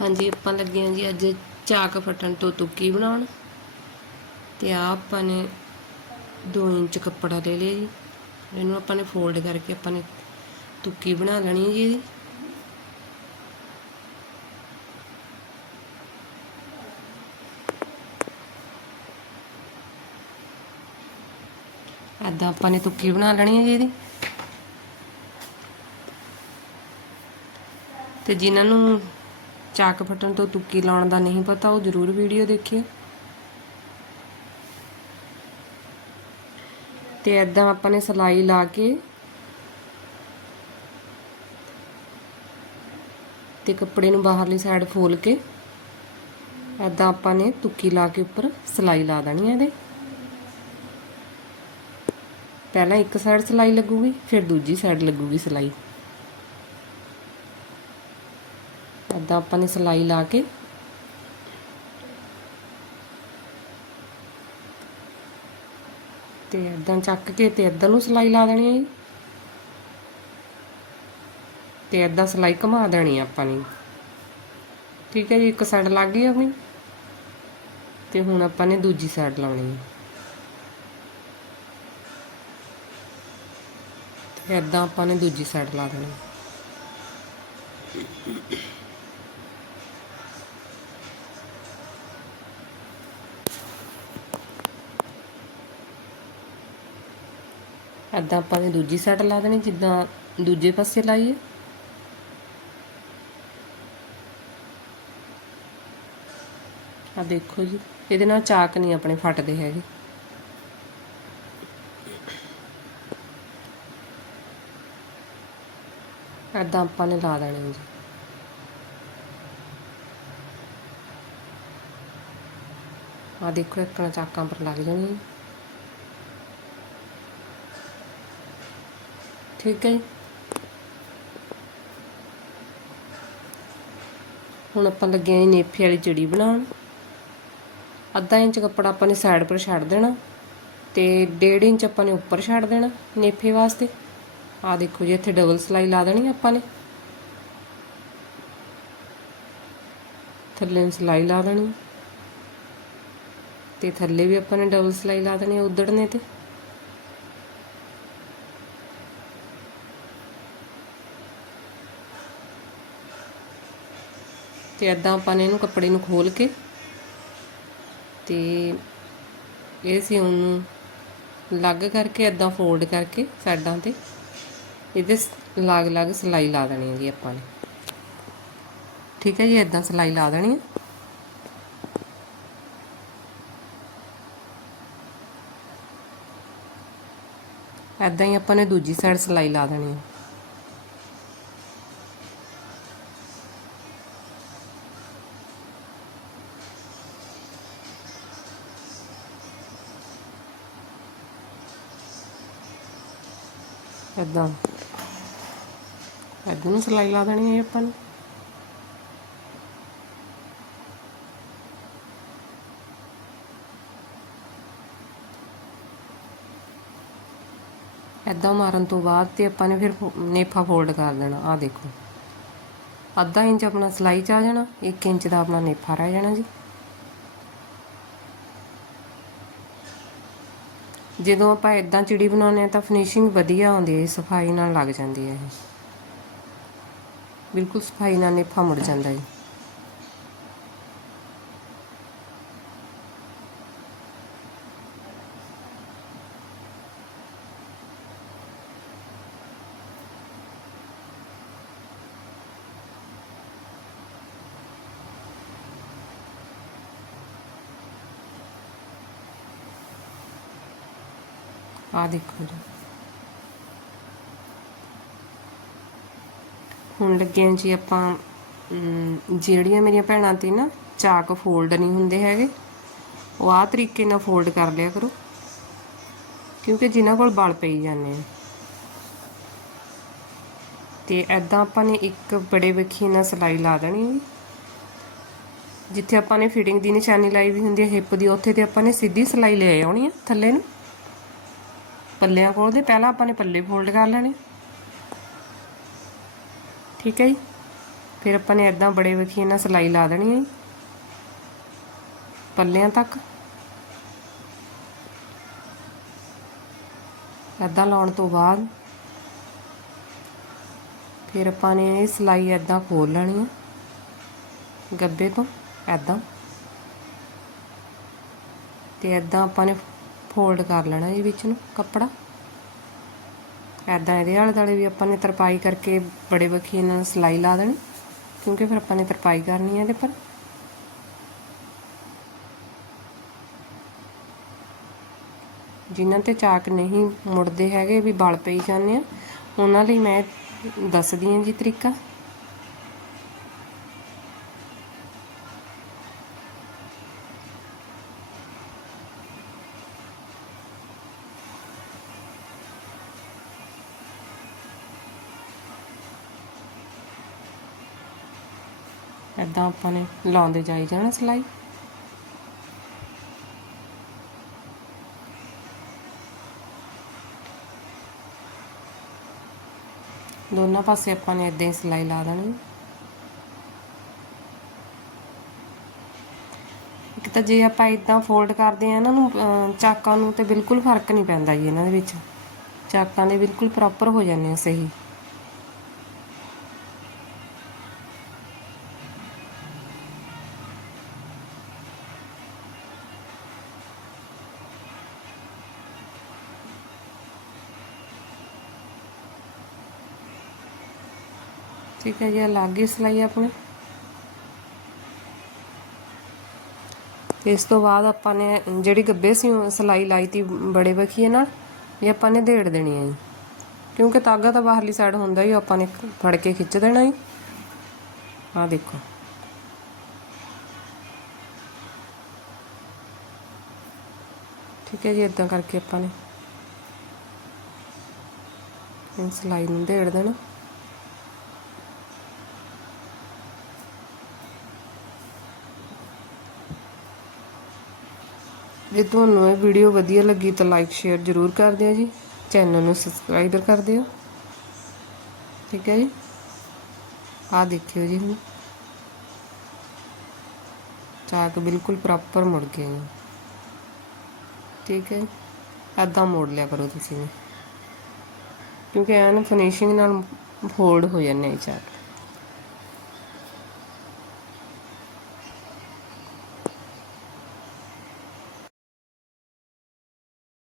ਹਾਂਜੀ, ਆਪਾਂ ਲੱਗੇ ਹਾਂ ਜੀ ਅੱਜ ਚਾਕ ਫਟਣ ਤੋਂ ਤੁੱਕੀ ਬਣਾਉਣ। ਤੇ ਆ ਆਪਾਂ ਨੇ 2 ਇੰਚ ਕੱਪੜਾ ਲੈ ਲਿਆ ਜੀ। ਇਹਨੂੰ ਆਪਾਂ ਨੇ ਫੋਲਡ ਕਰਕੇ ਆਪਾਂ ਨੇ ਤੁੱਕੀ ਬਣਾ ਲੈਣੀ ਹੈ ਜੀ ਇਹਦੀ। ਏਦਾਂ ਆਪਾਂ ਨੇ ਤੁੱਕੀ ਬਣਾ ਲੈਣੀ ਹੈ ਜੀ ਇਹਦੀ। ਤੇ ਜਿਨ੍ਹਾਂ ਨੂੰ ਚਾਕ ਫਟਣ ਤੋਂ ਤੁੱਕੀ ਲਾਉਣ ਦਾ ਨਹੀਂ ਪਤਾ, ਉਹ ਜ਼ਰੂਰ ਵੀਡੀਓ ਦੇਖਿਓ। ਤੇ ਐਦਾਂ ਆਪਾਂ ਨੇ ਸਲਾਈ ਲਾ ਕੇ ਤੇ ਕੱਪੜੇ ਨੂੰ ਬਾਹਰਲੀ ਸਾਈਡ ਫੋਲ ਕੇ ਐਦਾਂ ਆਪਾਂ ਨੇ ਤੁੱਕੀ ਲਾ ਕੇ ਉੱਪਰ ਸਲਾਈ ਲਾ ਦੇਣੀ ਹੈ ਇਹਦੇ। ਪਹਿਲਾਂ ਇੱਕ ਸਾਈਡ ਸਲਾਈ ਲੱਗੂਗੀ, ਫਿਰ ਦੂਜੀ ਸਾਈਡ ਲੱਗੂਗੀ ਸਲਾਈ। ਐਦਾਂ ਆਪਾਂ ਨੇ ਸਲਾਈ ਲਾ ਕੇ। ਤੇ ਐਦਾਂ ਚੱਕ ਕੇ ਤੇ ਇੱਧਰ ਨੂੰ ਸਲਾਈ ਲਾ ਦੇਣੀ ਹੈ ਤੇ ਐਦਾਂ ਸਲਾਈ ਘੁਮਾ ਦੇਣੀ ਆਪਾਂ ਨੇ। ਠੀਕ ਹੈ ਜੀ, ਇੱਕ ਸਾਈਡ ਲੱਗ ਗਈ ਆਪਣੀ। ਤੇ ਹੁਣ ਆਪਾਂ ਨੇ ਦੂਜੀ ਸਾਈਡ ਲਾਉਣੀ ਹੈ। ਤੇ ਐਦਾਂ ਆਪਾਂ ਨੇ ਦੂਜੀ ਸਾਈਡ ਲਾ ਦੇਣੀ ਐਦਾਂ ਆਪਾਂ ਨੇ ਦੂਜੀ ਸਾਈਡ ਲਾ ਦੇਣੀ, ਜਿੱਦਾਂ ਦੂਜੇ ਪਾਸੇ ਲਾਈਏ। ਆ ਦੇਖੋ ਜੀ, ਇਹਦੇ ਨਾਲ ਚਾਕ ਨਹੀਂ ਆਪਣੇ ਫਟਦੇ ਹੈਗੇ। ਐਦਾਂ ਆਪਾਂ ਨੇ ਲਾ ਦੇਣੇ ਜੀ। ਆ ਦੇਖੋ, ਇੱਕ ਨਾ ਚਾਕਾਂ ਪਰ ਲੱਗ ਜਾਣੀ ਠੀਕ ਹੈ ਹੁਣ ਆਪਾਂ ਲੱਗੇ ਆਂ ਨੇਫੇ ਵਾਲੀ ਚਿੜੀ ਬਣਾਉਣ। ਅੱਧਾ ਇੰਚ ਕੱਪੜਾ ਆਪਾਂ ਨੇ ਸਾਈਡ ਪਰ ਛੱਡ ਦੇਣਾ ਤੇ 1.5 ਇੰਚ ਆਪਾਂ ਨੇ ਉੱਪਰ ਛੱਡ ਦੇਣਾ ਨੇਫੇ ਵਾਸਤੇ। ਆ ਦੇਖੋ ਜੀ, ਇੱਥੇ ਡਬਲ ਸਲਾਈ ਲਾ ਦੇਣੀ ਆਪਾਂ ਨੇ। ਥੱਲੇ ਸਲਾਈ ਲਾ ਦੇਣੀ। ਤੇ ਥੱਲੇ ਵੀ ਆਪਾਂ ਨੇ ਡਬਲ ਸਲਾਈ ਲਾ ਦੇਣੀ ਉਧੜਨੇ ਤੇ। ਤੇ ਐਦਾਂ ਆਪਾਂ ਨੇ ਇਹਨੂੰ ਕੱਪੜੇ ਨੂੰ ਖੋਲ ਕੇ ਤੇ ਇਹ ਸੀ ਉਹਨੂੰ ਲੱਗ ਕਰਕੇ ਐਦਾਂ ਫੋਲਡ ਕਰਕੇ ਸਾਈਡਾਂ ਤੇ ਇਹਦੇ ਲਾਗ ਲਾਗ ਸਲਾਈ ਲਾ ਦੇਣੀ ਹੈ ਜੀ ਆਪਾਂ ਨੇ। ਠੀਕ ਹੈ ਜੀ ਐਦਾਂ ਸਲਾਈ ਲਾ ਦੇਣੀ ਹੈ। ਐਦਾਂ ਹੀ ਆਪਾਂ ਨੇ ਦੂਜੀ ਸਾਈਡ ਸਲਾਈ ਲਾ ਦੇਣੀ ਹੈ। ਐਦਾਂ ਐਦਾਂ ਨੂੰ ਸਲਾਈ ਲਾ ਦੇਣੀ ਹੈ ਆਪਾਂ ਨੇ। ਐਦਾਂ ਮਾਰਨ ਤੋਂ ਬਾਅਦ ਤੇ ਆਪਾਂ ਨੇ ਫਿਰ ਨੇਫਾ ਫੋਲਡ ਕਰ ਦੇਣਾ ਆ ਦੇਖੋ। ਅੱਧਾ ਇੰਚ ਆਪਣਾ ਸਲਾਈ ਚ ਆ ਜਾਣਾ 1 ਇੰਚ ਦਾ ਆਪਣਾ ਨੇਫਾ ਰਹਿ ਜਾਣਾ ਜੀ। ਜਦੋਂ ਆਪਾਂ ਇਦਾਂ ਚਿੜੀ ਬਣਾਉਂਦੇ ਆ ਤਾਂ ਫਿਨਿਸ਼ਿੰਗ ਵਧੀਆ ਆਉਂਦੀ ਹੈ, ਸਫ਼ਾਈ ਨਾਲ ਲੱਗ ਜਾਂਦੀ ਹੈ ਇਹ। ਬਿਲਕੁਲ ਸਫ਼ਾਈ ਨਾਲ ਨੇਫਾ ਮੁੜ ਜਾਂਦਾ ਹੈ। ਆ ਦੇਖੋ ਜੀ। ਹੁਣ ਲੱਗੇ ਜੀ ਆਪਾਂ ਜਿਹੜੀਆਂ ਮੇਰੀਆਂ ਭੈਣਾਂ ਤੇ ਨਾ ਚਾਕ ਫੋਲਡ ਨਹੀਂ ਹੁੰਦੇ ਹੈਗੇ, ਉਹ ਆ ਤਰੀਕੇ ਨਾਲ ਫੋਲਡ ਕਰ ਲਿਆ ਕਰੋ, ਕਿਉਂਕਿ ਜਿਨ੍ਹਾਂ ਕੋਲ ਬਲ ਪਈ ਜਾਂਦੇ ਆ ਤੇ ਐਦਾਂ ਆਪਾਂ ਨੇ ਇੱਕ ਬੜੇ ਵੱਖੀ ਨਾਲ ਸਲਾਈ ਲਾ ਦੇਣੀ ਹੈ ਜਿੱਥੇ ਆਪਾਂ ਨੇ ਫਿਟਿੰਗ ਦੀ ਨਿਸ਼ਾਨੀ ਲਾਈ ਵੀ ਹੁੰਦੀ ਹੈ ਹਿੱਪ ਦੀ, ਉੱਥੇ ਤੇ ਆਪਾਂ ਨੇ ਸਿੱਧੀ ਸਲਾਈ ਲੈ ਆਉਣੀ ਹੈ, ਥੱਲੇ ਨੂੰ। ਪੱਲਿਆਂ ਕੋਲ ਦੇ, ਪਹਿਲਾਂ ਆਪਾਂ ਨੇ ਪੱਲੇ ਫੋਲਡ ਕਰ ਲੈਣੇ। ਠੀਕ ਹੈ ਜੀ? ਫਿਰ ਆਪਾਂ ਨੇ ਇਦਾਂ ਬੜੇ ਵਖੀਏ ਨਾਲ ਸਿਲਾਈ ਲਾ ਦੇਣੀ ਹੈ ਜੀ। ਪੱਲਿਆਂ ਤੱਕ। ਇਦਾਂ ਲਾਉਣ ਤੋਂ ਬਾਅਦ ਫਿਰ ਆਪਾਂ ਨੇ ਇਹ ਸਿਲਾਈ ਇਦਾਂ ਖੋਲ ਲੈਣੀ ਹੈ, ਗੱਬੇ ਤੋਂ ਇਦਾਂ ਤੇ ਇਦਾਂ ਆਪਾਂ ਨੇ ਫੋਲਡ ਕਰ ਲੈਣਾ ਜੀ ਵਿੱਚ ਨੂੰ, ਕੱਪੜਾ। ਇਦਾਂ ਇਹਦੇ ਆਲੇ ਦੁਆਲੇ ਵੀ ਆਪਾਂ ਨੇ ਤਰਪਾਈ ਕਰਕੇ ਬੜੇ ਵਖੀਏ ਨਾਲ ਸਿਲਾਈ ਲਾ ਦੇਣੀ, ਕਿਉਂਕਿ ਫਿਰ ਆਪਾਂ ਨੇ ਤਰਪਾਈ ਕਰਨੀ ਹੈ ਇਹਦੇ ਪਰ। ਜਿਨ੍ਹਾਂ ਤੇ ਚਾਕ ਨਹੀਂ ਮੁੜਦੇ ਹੈਗੇ ਵੀ ਬਲ ਪਈ ਜਾਂਦੇ ਆ, ਉਹਨਾਂ ਲਈ ਮੈਂ ਦੱਸਦੀ ਹਾਂ ਜੀ ਤਰੀਕਾ। ਇਦਾਂ ਆਪਾਂ ਨੇ ਲਾਉਂਦੇ ਜਾਈ ਜਾਣਾ ਸਿਲਾਈ। ਦੋਨਾਂ ਪਾਸੇ ਆਪਾਂ ਨੇ ਇਦਾਂ ਹੀ ਸਿਲਾਈ ਲਾ ਦੇਣੀ। ਇੱਕ ਤਾਂ ਜੇ ਆਪਾਂ ਇਦਾਂ ਫੋਲਡ ਕਰਦੇ ਆ ਇਹਨਾਂ ਨੂੰ ਚਾਕਾਂ ਨੂੰ ਤੇ ਬਿਲਕੁਲ ਫ਼ਰਕ ਨਹੀਂ ਪੈਂਦਾ ਜੀ ਇਹਨਾਂ ਦੇ ਵਿੱਚ। ਚਾਕਾਂ ਦੇ ਬਿਲਕੁਲ ਪ੍ਰੋਪਰ ਹੋ ਜਾਂਦੇ ਆ ਸਹੀ। ਠੀਕ ਹੈ ਜੀ ਆਹ ਲੱਗ ਗਈ ਸਿਲਾਈ ਆਪਣੀ। ਇਸ ਤੋਂ ਬਾਅਦ ਆਪਾਂ ਨੇ ਜਿਹੜੀ ਗੱਬੇ ਸੀ, ਉਹ ਸਿਲਾਈ ਲਾਈ ਤੀ ਬੜੇ ਬਖੀਏ ਨਾਲ, ਇਹ ਆਪਾਂ ਨੇ ਢੇੜ ਦੇਣੀ ਹੈ ਜੀ। ਕਿਉਂਕਿ ਤਾਗਾ ਤਾਂ ਬਾਹਰਲੀ ਸਾਈਡ ਹੁੰਦਾ ਹੀ ਆਪਾਂ ਨੇ ਫੜ ਕੇ ਖਿੱਚ ਦੇਣਾ ਜੀ। ਆਹ ਦੇਖੋ। ਠੀਕ ਹੈ ਜੀ ਇਦਾਂ ਕਰਕੇ ਆਪਾਂ ਨੇ ਇਹ ਸਿਲਾਈ ਨੂੰ ਢੇੜ ਦੇਣਾ। ਜੇ ਤੁਹਾਨੂੰ ਇਹ ਵੀਡੀਓ ਵਧੀਆ ਲੱਗੀ ਤਾਂ ਲਾਈਕ ਸ਼ੇਅਰ ਜ਼ਰੂਰ ਕਰ ਦਿਓ ਜੀ। ਚੈਨਲ ਨੂੰ ਸਬਸਕ੍ਰਾਈਬ ਕਰ ਦਿਓ। ਠੀਕ ਹੈ ਜੀ? ਆਹ ਦੇਖਿਓ ਜੀ ਹੁਣ। ਚਾਕ ਬਿਲਕੁਲ ਪ੍ਰੋਪਰ ਮੁੜ ਗਏ ਨੇ। ਠੀਕ ਹੈ ਐਦਾਂ ਮੋੜ ਲਿਆ ਕਰੋ ਤੁਸੀਂ ਵੀ। ਕਿਉਂਕਿ ਐਨ ਫਿਨਿਸ਼ਿੰਗ ਨਾਲ ਫੋਲਡ ਹੋ ਜਾਂਦੇ ਆ ਇਹ ਚਾਕ।